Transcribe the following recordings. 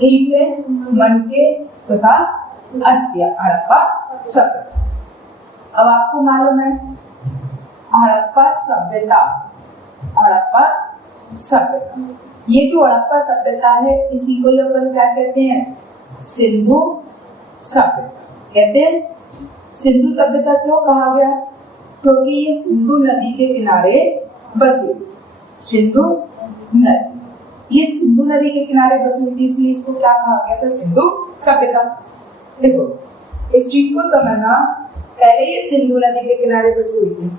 ईंटे, मनके तथा अस्थियां, हड़प्पा सभ्यता। अब आपको मालूम है हड़प्पा सभ्यता, हड़प्पा सभ्यता, ये जो हड़प्पा सभ्यता है इसी को अपन क्या कहते हैं, सिंधु सभ्यता कहते हैं। सिंधु सभ्यता क्यों कहा गया, क्योंकि ये सिंधु नदी के किनारे बसी, सिंधु नदी, ये सिंधु नदी के किनारे बसी हुई थी, इसलिए इसको क्या कहा गया था, सिंधु सभ्यता। देखो इस चीज को समझना, पहले ये सिंधु नदी के किनारे बसी हुई थी,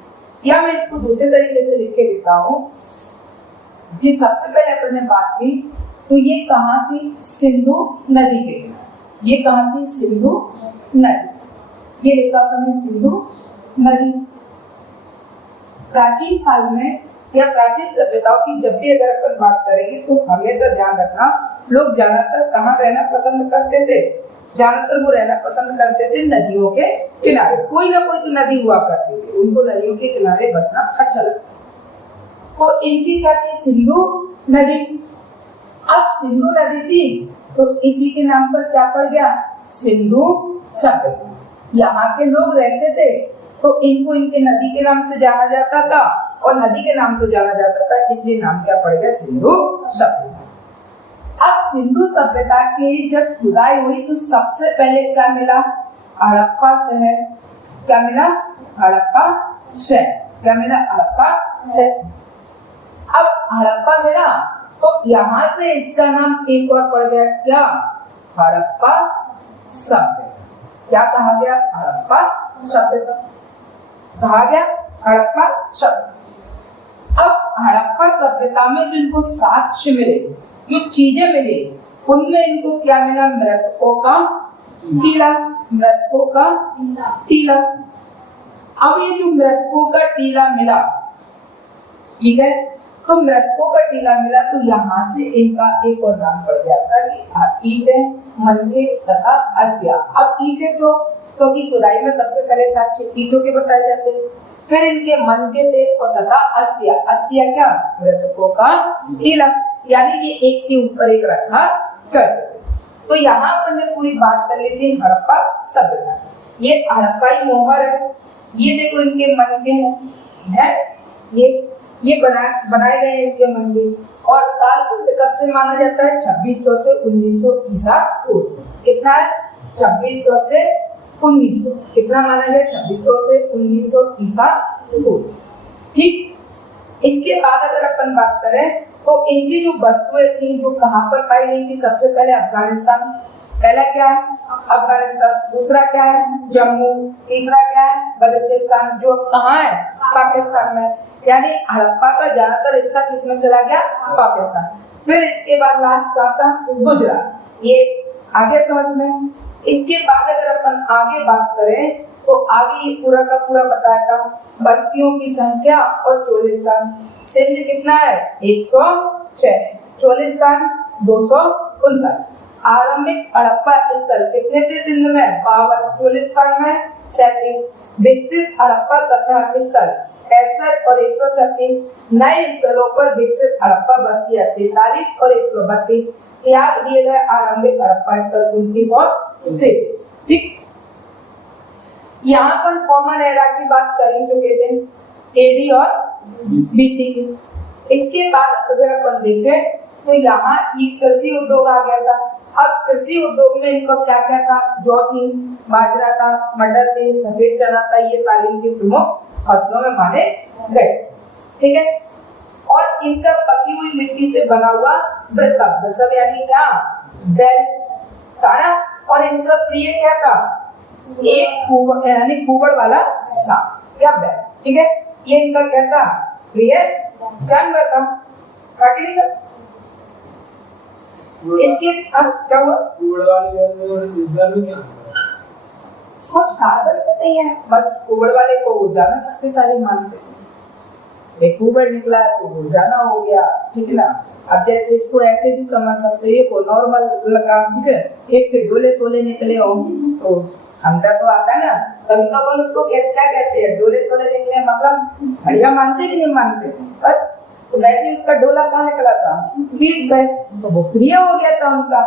या मैं इसको दूसरे तरीके से लिख के देता हूँ कि सबसे पहले अपन ने बात की तो ये कहाँ थी, सिंधु नदी के किनारे, ये कहाँ थी, सिंधु नदी, ये लिखा अपन ने सिंधु नदी। प्राचीन काल में या प्राचीन सभ्यताओं की जब भी अगर अपन बात करेंगे तो हमेशा ध्यान रखना, लोग ज्यादातर कहाँ रहना पसंद करते थे, ज्यादातर वो रहना पसंद करते थे नदियों के किनारे, कोई ना कोई तो नदी हुआ करती थी, उनको नदियों के किनारे बसना अच्छा लगता। तो इनकी क्या थी, सिंधु नदी। अब सिंधु नदी थी तो इसी के नाम पर क्या पड़ गया, सिंधु सभ्यता। यहाँ के लोग रहते थे तो इनको इनके नदी के नाम से जाना जाता था, और नदी के नाम से जाना जाता था, इसलिए नाम क्या पड़ गया, सिंधु सभ्यता। अब सिंधु सभ्यता की जब खुदाई हुई तो सबसे पहले क्या मिला, हड़प्पा शहर, क्या मिला, हड़प्पा शहर, क्या मिला, हड़प्पा शहर। अब हड़प्पा मिला तो यहाँ से इसका नाम एक और पड़ गया, क्या, हड़प्पा सभ्यता। क्या कहा गया, हड़प्पा सभ्यता कहा गया, हड़प्पा सभ्यता। अब हड़प्पा सभ्यता में जो इनको साक्ष्य मिले, जो चीजें मिली, उनमें इनको क्या मिला, मृतकों का टीला, मृतकों का टीला। अब ये जो मृतकों का टीला मिला, ठीक है, तो मृतकों का टीला मिला तो यहाँ से इनका एक और नाम पड़ गया था कि ईंटे, मनके तथा अस्थियां। अब ईंटे तो क्योंकि खुदाई में सबसे पहले साक्ष्य ईंटों के बताए जाते हैं, फिर इनके मनके थे और तथा अस्थियां, अस्थियां क्या, मृतकों का टीला, यानी कि एक के ऊपर एक रखा करते। तो यहाँ पर ने पूरी बात कर ली थी हड़प्पा सभ्यता। ये हड़प्पाई मोहर है, ये देखो इनके मनके हैं, ये बनाए गए हैं इनके मंदिर, और काल कब से माना जाता है, 2600 से 1900 ईसा पूर्व। कितना है, 2600 से 1900, कितना माना गया, 2600 से 1900 ईसा पूर्व। ठीक, इसके बाद अगर अपन बात करें तो इनकी जो वस्तुएं थी जो कहाँ पर पाई गई थी, सबसे पहले अफगानिस्तान, पहला क्या है, अफगानिस्तान, दूसरा क्या है, जम्मू, तीसरा क्या है, बलूचिस्तान, जो कहाँ है, पाकिस्तान में। यानी हड़प्पा का ज्यादातर हिस्सा किसमें चला गया, पाकिस्तान। फिर इसके बाद लास्ट का था गुजरात, ये आगे समझ में। इसके बाद अगर अपन आगे बात करें तो आगे ये पूरा का पूरा बताया था बस्तियों की संख्या और चोलिस्तान। सिंध कितना है, 106, चोलिस्तान 249। आरंभिक हड़प्पा स्थल कितने थे सिंध में, 52, चोलिस्तान में 37। विकसित हड़प्पा सभ्यता स्थल 65 और 136। नए स्थलों पर विकसित हड़प्पा बस्तियां 43 और 132। त्याग दिए गए आरंभिक हड़प्पा स्थल 29 और 33। ठीक, यहाँ पर कॉमन एरा की बात कर ही चुके थे, एडी और बीसी की। इसके बाद अगर अपन देखें तो यहाँ ये कृषि उद्योग आ गया था। अब कृषि उद्योग में इनका क्या क्या था, जौ थी, बाजरा था, मटर थे, सफेद चना था, ये सारी इनकी प्रमुख फसलों में माने गए। ठीक है, और इनका पकी हुई मिट्टी से बना हुआ वृषभ, वृषभ यानी क्या, बैल था ना, और इनका प्रिय क्या था, एक कुबड़ यानी कुबड़ वाला सांप या बैल। ठीक है, ये इनका क्या था, प्रिय जानवर था, बाकी नहीं था। इसके अब क्या हुआ, कुबड़ वाले कुछ खास नहीं है, बस कुबड़ वाले को वो जाना शक्तिशाली मानते हैं। एक कुबड़ निकला तो वो जाना हो गया, ठीक है ना। अब जैसे इसको ऐसे भी समझ सकते हो, ये नॉर्मल लगा, ठीक है, एक फिर डोले सोले निकले होंगे तो अंतर तो आता है ना। कभी कभी उसको क्या कहते हैं, डोले सोले निकले, मतलब बढ़िया मानते कि नहीं मानते, बस तो वैसे ही उसका डोला कहाँ निकला था, पीठ पे, तो वो प्रिय हो गया था उनका।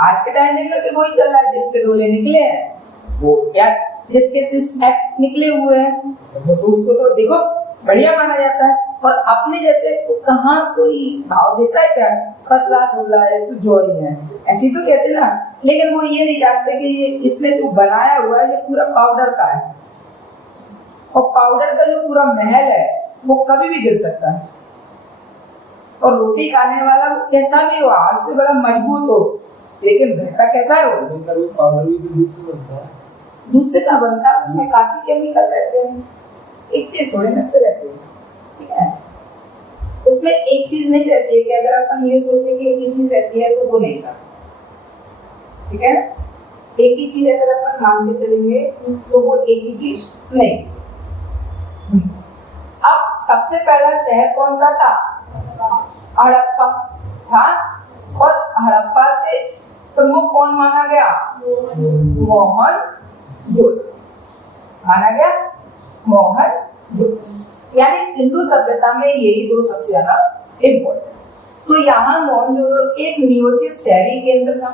आज के टाइम में भी वही चल रहा है, जिसके डोले निकले हैं वो क्या, जिसके सिस निकले हुए हैं वो तो उसको तो देखो बढ़िया माना जाता है। और अपने जैसे को कहाँ कोई भाव देता है क्या, पतला धुला है तो जो ही है, ऐसी तो कहते ना। लेकिन वो ये नहीं जानते कि ये इसने जो बनाया हुआ है ये पूरा पाउडर का है, और पाउडर का जो पूरा महल है वो कभी भी गिर सकता है। और रोटी खाने वाला वो कैसा भी हो, हाथ से बड़ा मजबूत हो, लेकिन रहता कैसा है वो, पाउडर भी तो दूध से बनता है। दूध से का बनता है, उसमें काफी केमिकल रहते हैं, एक चीज थोड़े ना से रहती है, ठीक है। उसमें एक चीज नहीं रहती है कि अगर अपन ये सोचे कि एक ही चीज रहती है तो वो नहीं था, ठीक है। एक ही चीज अगर अपन मान के चलेंगे तो वो एक ही चीज नहीं। अब सबसे पहला शहर कौन सा था, हड़प्पा था, और हड़प्पा से प्रमुख कौन माना गया, मोहनजोदड़ो माना गया, मोहनजोदड़ो। यानी सिंधु सभ्यता में यही दो सबसे ज्यादा इम्पोर्टेंट। तो यहाँ मोहनजोदड़ो एक नियोजित शहरी केंद्र था।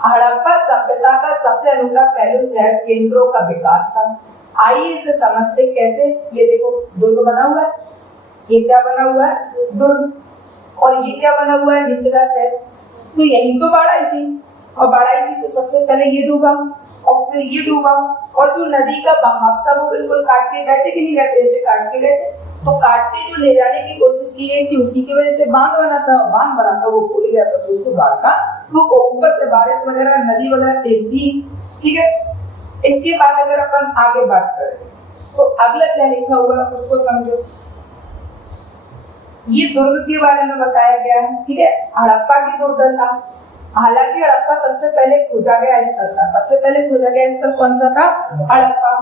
हड़प्पा सभ्यता का सबसे अनूठा पहलू शहर केंद्रों का विकास था। आइए इसे समझते कैसे। ये देखो दुर्ग बना हुआ है, ये क्या बना हुआ है, दुर्ग, और ये क्या बना हुआ है, निचला शहर। तो यही तो बाढ़ आई थी, और बाढ़ आई थी तो सबसे पहले ये डूबा और फिर ये डूबा, और जो नदी का बहाव था वो बिल्कुल काट के गए थे कि नहीं गए थे, ऐसे काट के गए थे। तो काट के जो ले जाने की कोशिश की गई थी, उसी की वजह से बांध बना था, वो फूल गया था, तो उसको बाढ़ का रूप, ऊपर से बारिश वगैरह, नदी वगैरह तेज थी, ठीक है। इसके बाद अगर अपन आगे बात करें तो अगला क्या लिखा हुआ है उसको समझो। ये दुर्ग के बारे में बताया गया है, ठीक है। हड़प्पा की दुर्दशा, हालांकि हड़प्पा सबसे पहले खोजा गया स्थल था, सबसे पहले खोजा गया स्थल कौन सा था, हड़प्पा।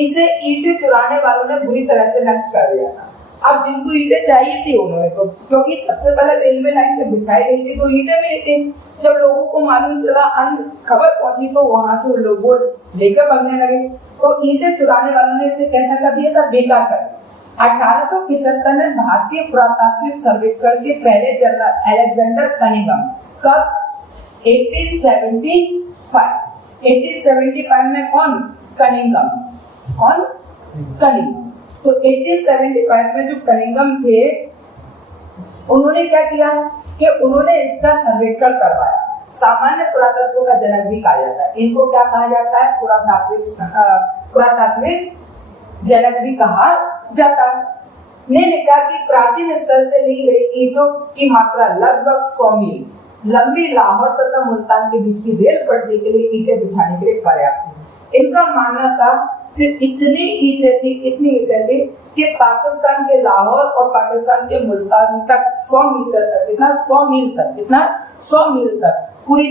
इसे ईंटें चुराने वालों ने बुरी तरह से नष्ट कर दिया था। अब जिनको ईंटें चाहिए थी उन्होंने तो, क्योंकि सबसे पहले रेलवे लाइन जब बिछाई गई थी तो ईंटें मिली थी। जब लोगों को मालूम चला, खबर पहुंची, तो वहां से लोग लेकर भागने लगे। तो ईंटें चुराने वालों ने इसे कैसा कर दिया था, बेकार कर दिया। 1875 में भारतीय पुरातात्विक सर्वेक्षण के पहले जनरल अलेक्जेंडर कनिंघम, कब, 1875 में कौन, कनिंघम, कौन, कनिंघम। तो 1875 में जो कनिंघम थे उन्होंने क्या किया कि उन्होंने इसका सर्वेक्षण करवाया। सामान्य पुरातत्व का जनक भी कहा जाता है इनको, क्या कहा जाता है, पुरातात्विक जनक भी कहा जाता है। ने लिखा कि प्राचीन स्थल से ली गई ईंटों की मात्रा लगभग 100 मील लंबी लाहौर तथा मुल्तान के बीच की रेल पटरी के लिए ईंटें बिछाने के लिए पर्याप्त थी। इनका मानना था कि इतनी ईंटें थी कि पाकिस्तान के लाहौर और पाकिस्तान के मुल्तान तक 100 मीटर तक, कितना, 100 मील तक, कितना, 100 मील तक पूरी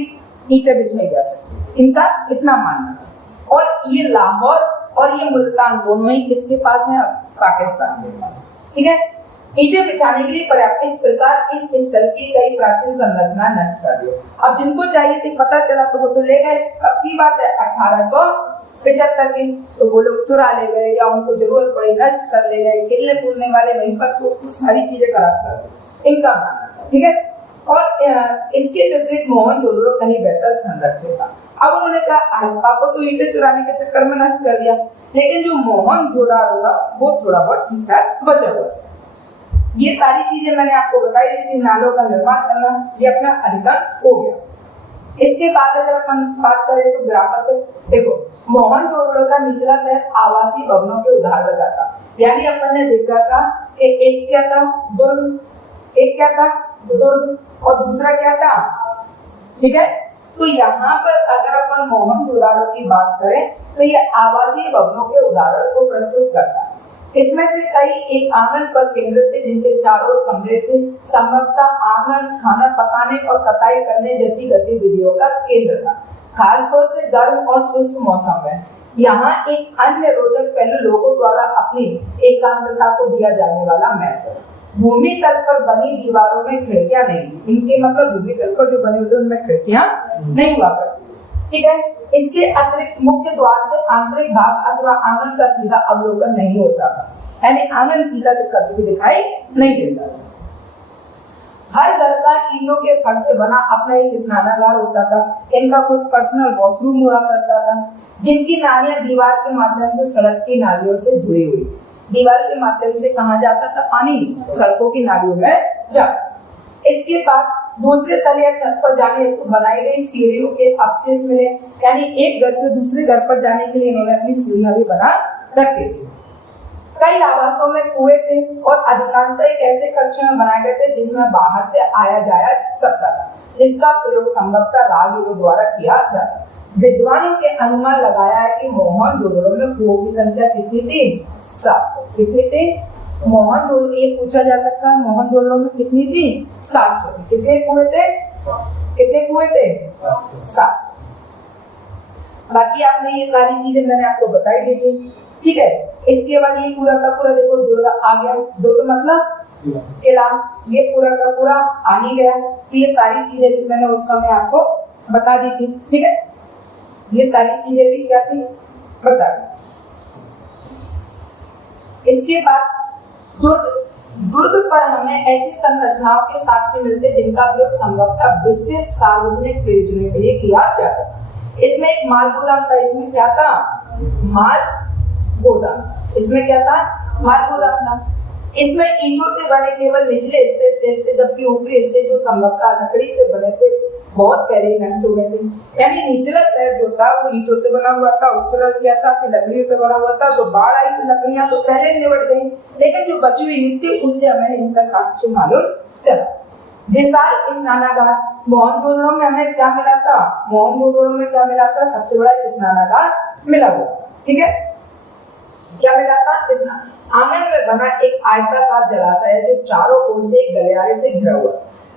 ईंटें बिछाई जा सकती, इनका इतना मानना था। और ये लाहौर और ये मुल्तान दोनों ही किसके पास है, पाकिस्तान के पास, ठीक है। ईंटें बिछाने के लिए पर्याप्त, इस प्रकार इस स्थल की कई प्राचीन संरचना नष्ट कर दी। अब जिनको चाहिए थी, पता चला तो वो तो ले गए। अब की बात है 1875 की, तो वो लोग चुरा ले गए या उनको जरूरत पड़ी नष्ट कर ले गए। खेलने कूदने वाले वहीं पर तो सारी चीजें खराब कर दी, इनका मानना, ठीक है। और इसके विपरीत मोहनजोदड़ो कहीं बेहतर संरक्षित था। अब उन्होंने कहा हड़प्पा को तो ईंटें चुराने के चक्कर में नष्ट कर दिया, लेकिन जो मोहनजोदड़ो था वो थोड़ा बहुत ठीक ठाक बचा हुआ है। ये सारी चीजें मैंने आपको बताई थी, नालों का निर्माण करना, ये अपना अधिकांश हो गया। इसके बाद अगर अपन बात करें तो ग्राफक, देखो मोहनजोदड़ो का निचला शहर आवासीय भवनों के उदाहरण का था। यानी अपन ने देखा था कि एक क्या था, दुर्ग, एक क्या था, दुर्ग, और दूसरा क्या था, ठीक है। तो यहाँ पर अगर अपन मोहनजोदड़ो की बात करें तो ये आवासीय भवनों के उदाहरण को प्रस्तुत करता है। इसमें से कई एक आंगन पर केंद्रित थे, जिनके चारों ओर कमरे थे। संभवतः आंगन खाना पकाने और कटाई करने जैसी गतिविधियों का केंद्र था, खासतौर से गर्म और शुष्क मौसम में। यहाँ एक अन्य रोचक पहलू लोगों द्वारा अपनी एकांतता को दिया जाने वाला महत्व। भूमि तल पर बनी दीवारों में खिड़कियां नहीं थी, इनके मतलब भूमि तल पर जो बने होते उनमें खिड़कियां नहीं हुआ करती, ठीक है। इसके अतिरिक्त मुख्य द्वार से आंतरिक भाग अथवा आंगन का सीधा अवलोकन नहीं होता था। यानी आंगन सीधा कभी भी दिखाई नहीं देता था। हर घर का ईंटों के फर्श से बना अपना एक स्नानागार होता था। इनका खुद पर्सनल वॉशरूम हुआ करता था, जिनकी नालियां दीवार के माध्यम से सड़क की नालियों से जुड़ी हुई। दीवार के माध्यम से कहाँ जाता था पानी? सड़कों की नालियों में जाता। इसके बाद दूसरे तल या छत पर जाने हेतु बनाई गई सीढ़ियों के अवशेष मिले, यानी एक घर से दूसरे घर पर जाने के लिए इन्होंने अपनी सीढ़ियां भी बना रखी थी। कई आवासों में कुएं थे और अधिकांशतः एक ऐसे कक्ष में बनाए गए थे जिसमें बाहर से आया जाया सकता था, जिसका प्रयोग संभवतः राहगीरों द्वारा किया जाता। विद्वानों के अनुमान लगाया है कि मोहनजोदड़ो में कुओं की संख्या कितनी थी? 700। कितनी थी? मोहनजोदड़ो, ये पूछा जा सकता है, मोहनजोदड़ो में कितनी थी? 700। कितने कुएं थे? कितने कुएं थे? 700। बाकी आपने ये सारी चीजें मैंने आपको बताई दी थी, ठीक है। इसके बाद ये पूरा का पूरा देखो दुर्ग आ गया। दुर्ग मतलब किला, ये पूरा का पूरा आ ही गया। ये सारी चीजें भी मैंने उस समय आपको बता दी थी, ठीक है। ये सारी चीजें भी क्या थी बता दी। इसके बाद दुर्ग पर हमें ऐसी संरचनाओं के साक्ष्य मिलते जिनका प्रयोग संभवतः विशिष्ट सार्वजनिक प्रयोजनों के लिए किया जाता। इसमें एक माल गोदाम था। इसमें क्या था? माल गोदाम। इसमें क्या था? माल गोदाम था। इसमें ईंटों से बने केवल निचले हिस्से शेष थे, जबकि ऊपरी हिस्से जो संभवतः लकड़ी से बने थे बहुत पहले ही नष्ट हो गए थे। यानी निचला शहर जो था वो ईंटों से बना हुआ था, उछला क्या था कि लकड़ियों से बना हुआ था। तो बाढ़ आई तो लकड़ियां तो पहले निबट गई, लेकिन जो बची हुई ईंट थी उससे हमें इनका साक्ष्य मालूम चला। विशाल स्नानागार, मोहनजोदड़ो में हमें क्या मिला था? मोहनजोदड़ो में क्या मिला था? सबसे बड़ा स्नानागार मिला हुआ, ठीक है। क्या मिला था? आंगन में बना एक आयताकार जलाशय है जो चारों ओर से एक गलियारे से घिरा हुआ।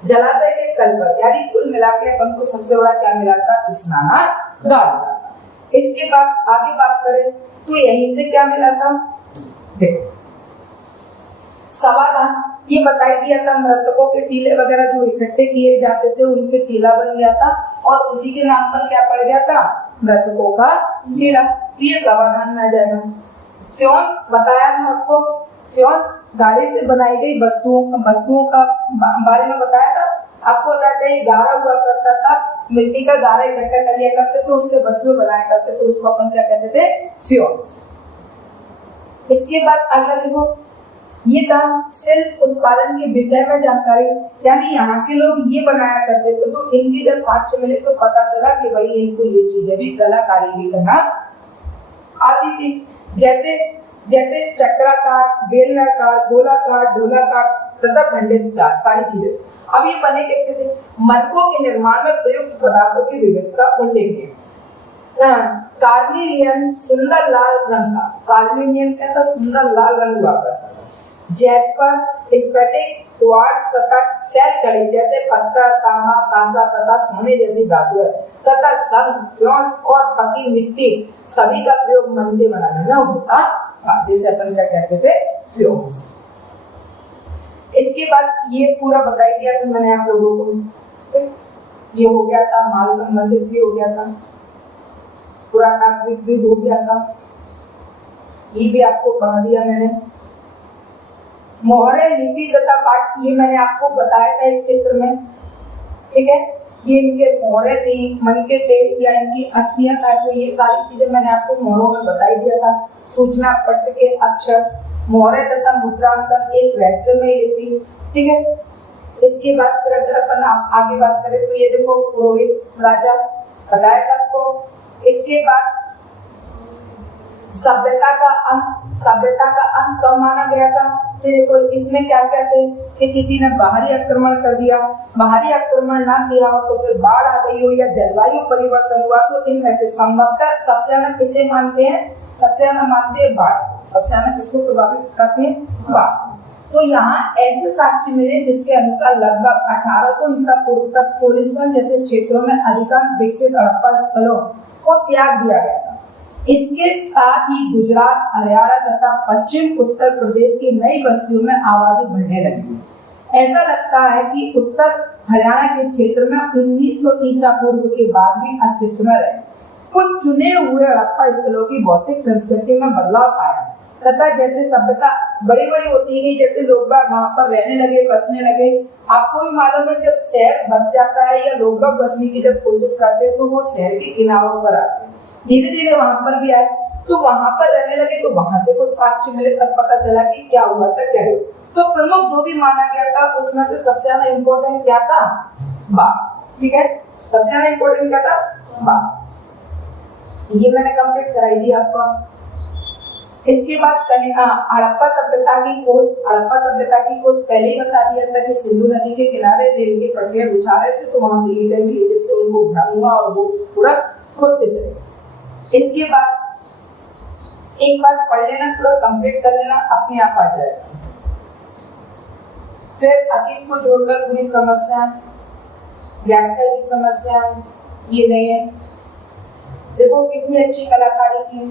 जलाशय के तल पर, यानी कुल मिला के अपन को सबसे बड़ा क्या मिला था? स्नानागार। इसके बाद आगे बात करें तो यहीं से क्या मिला था? देखो सवादान, ये बताई दिया था मृतकों के टीले वगैरह जो इकट्ठे किए जाते थे उनके टीला बन गया था और उसी के नाम पर क्या पड़ गया था? मृतकों का टीला। ये सवादान में आ जाएगा। फ्योन्स बताया था आपको, फ्योन्स गाड़ी से बनाई गई वस्तुओं का बारे में बताया था आपको। बताया था ये गारा हुआ करता था, मिट्टी का गारा इकट्ठा कर लिया करते थे, उससे वस्तुएं बनाया करते थे, उसको अपन क्या कहते थे? फ्योन्स। इसके बाद अगला देखो, ये था शिल्प उत्पादन के विषय में जानकारी, यानी यहाँ के लोग ये बनाया करते थे। तो इनकी जब साक्ष्य मिले तो पता चला कि भाई इनको ये चीजें भी कलाकारी भी करना आती थी। जैसे जैसे चक्राकार, बेलनाकार, गोलाकार, ढोलाकार तथा खंडित सारी चीजें। अब ये बने कहते थे मनकों के निर्माण में प्रयुक्त पदार्थों की विविधता उल्लेखनीय। कार्निलियन सुंदर लाल रंग का, कार्निलियन कहता सुंदर लाल रंग हुआ करता था। जैस्पर, स्फटिक, क्वार्ट्ज तथा सैल कड़ी जैसे पत्थर, तांबा, कांसा तथा सोने जैसी धातुएं तथा शंख, फ्योन्स और पकी मिट्टी सभी का प्रयोग मन के बनाने में होता था, जिसे अपन क्या कहते थे? फ्योन्स। इसके बाद ये पूरा बताई दिया था मैंने आप लोगों को। ये हो गया था, माल संबंधित भी हो गया था, पुरातात्विक भी हो गया था, ये भी आपको पढ़ा दिया मैंने। मोहरे, लिपि तथा पाठ ये मैंने आपको बताया था एक चित्र में, ठीक है। ये इनके मोहरे थे, मनके थे या इनकी अस्थियां था, तो ये सारी चीजें मैंने आपको मोहरों में बताई दिया था। सूचना पट्ट के अक्षर, मोहरे तथा मुद्रांकन एक रहस्यमय लिपि, ठीक है। इसके बाद फिर अगर अपन आगे बात करें तो ये देखो पुरोहित राजा बताया था आपको। इसके बाद सभ्यता का अंत कब माना गया था? तो देखो इसमें क्या कहते हैं कि किसी ने बाहरी आक्रमण कर दिया, बाहरी आक्रमण ना किया हो तो फिर बाढ़ आ गई हो या जलवायु परिवर्तन हुआ, तो इनमें से संभवतः सबसे ज्यादा किसे मानते हैं? सबसे ज्यादा मानते हैं बाढ़। सबसे ज्यादा किसको प्रभावित करते हैं? बाढ़। तो यहाँ ऐसे साक्ष्य मिले जिसके अनुसार लगभग 1800 ईसा पूर्व तक चोलिस्तान जैसे क्षेत्रों में अधिकांश विकसित हड़प्पा स्थलों को त्याग दिया गया था। इसके साथ ही गुजरात, हरियाणा तथा पश्चिम उत्तर प्रदेश की नई बस्तियों में आबादी बढ़ने लगी। ऐसा लगता है कि उत्तर हरियाणा के क्षेत्र में 1900 ईसा पूर्व के बाद भी अस्तित्व में रहे कुछ चुने हुए हड़प्पा स्थलों की भौतिक संस्कृति में बदलाव आया। तथा जैसे सभ्यता बड़ी बड़ी होती गई, जैसे लोग बाग वहां पर रहने लगे, बसने लगे। आपको भी मालूम है जब शहर बस जाता है या लोग बाग बसने की जब कोशिश करते हैं तो वो शहर के किनारों पर आते हैं, धीरे धीरे वहां पर भी आए, तो वहां पर रहने लगे, तो वहां से कुछ साक्ष्य मिले, तब पता चला कि क्या हुआ था, क्या हुआ। तो प्रमुख जो भी माना गया था उसमें से सबसे ज्यादा इम्पोर्टेंट क्या था? बाघ। ठीक है, सबसे ज्यादा इम्पोर्टेंट क्या था? बाघ। ये मैंने कंप्लीट कराई दी आपको। इसके बाद हड़प्पा सभ्यता की खोज। हड़प्पा सभ्यता की खोज पहले ही बता दिया था कि सिंधु नदी के किनारे रेल की पटरियां बिछा रहे थे, तो वहां से ईंटें मिली जिससे उनको भ्रम हुआ और वो पूरा खोदते चले। इसके बाद एक बार पढ़ लेना, पूरा कंप्लीट कर लेना, अपने आप आ जाएगा। फिर अतीत को जोड़कर पूरी समस्या, व्याख्या की समस्या ये नहीं है। देखो कितनी अच्छी कलाकारी की